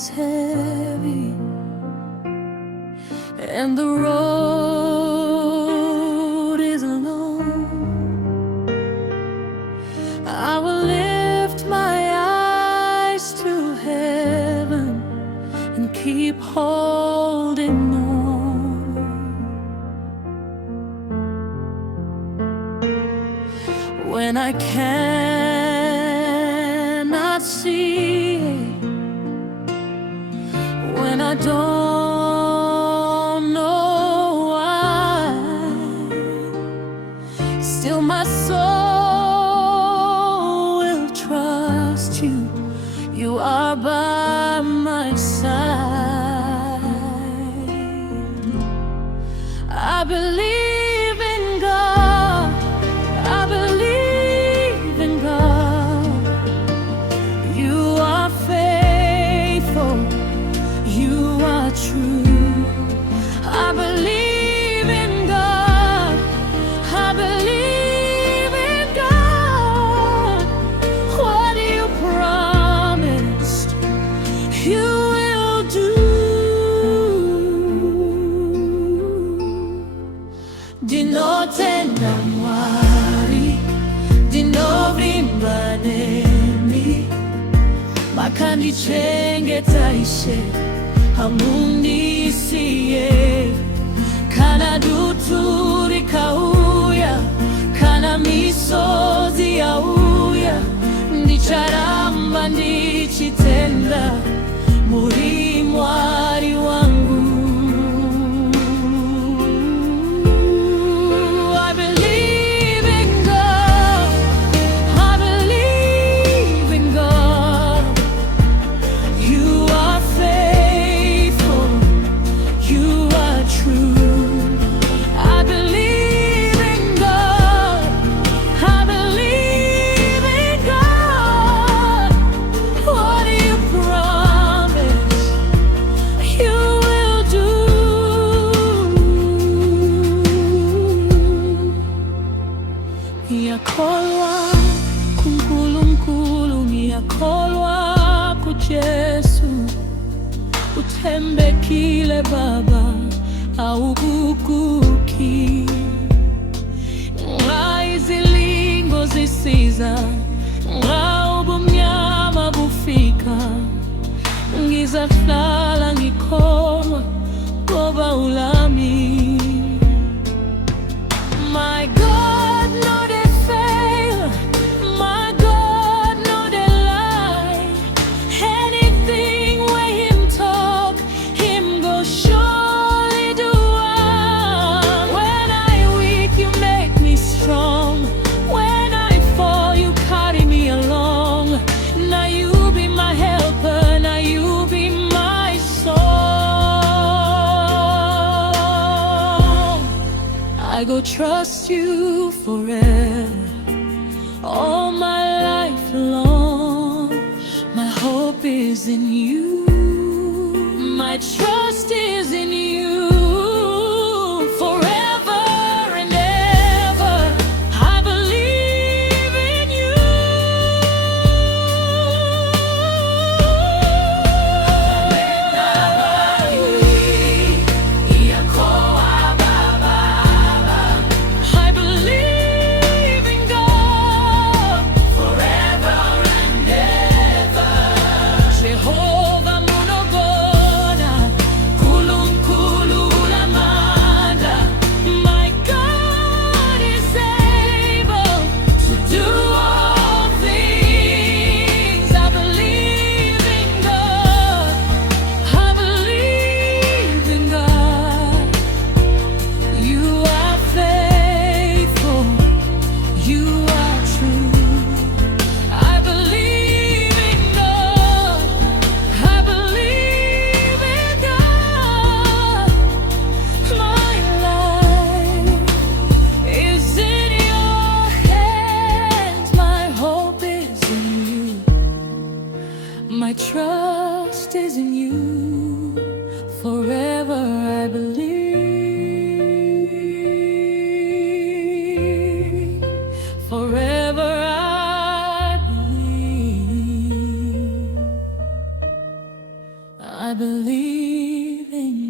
is heavy and the road is long, I will lift my eyes to heaven and keep holding on. When I cannot see, when I don't know why, still my soul will trust you. You are by my side. I believe in God. I believe in God. You are faithful. You are true. I believe in God. I believe in God. What you promised, you will do. Dinotenda mwari, dinovimba nemi, makandi chenge taishe, hamundi siye. Kana duturi kauya, kana misozi yauya, ndicharamba ndichitenda, muri mwari wangu. I believe in God. I believe in God. You are faithful. You are true. I believe in God. I believe in God. What you promise, you will do. Ngiyakolwa kuNkulunkulu, ngiyakolwa kuJesu, uthembekile Baba, awuguguki. Nxa izilingo zisiza, nxa ubumnyama bufika, ngizahlala ngikholwa ngoba ulami. My God, no they fail. My God, no they lie. Anything where him talk, him go surely do. When I weak, you make me strong. When I fall, you carry me along. Now you be my helper, now you be my song. I go trust you forever, all my life long. My hope is in you. My trust is in you. Forever and ever, I believe in you. I believe in God. Forever and ever. Jehovah Munogona, Kulunkulu Lamanda. My God is able to do all things. I believe in God. I believe in God. You are faithful. You are true. I believe in God. I believe in God. My life is in your hands. My hope is in you. My trust is in you. Forever I believe. Forever I believe. I believe in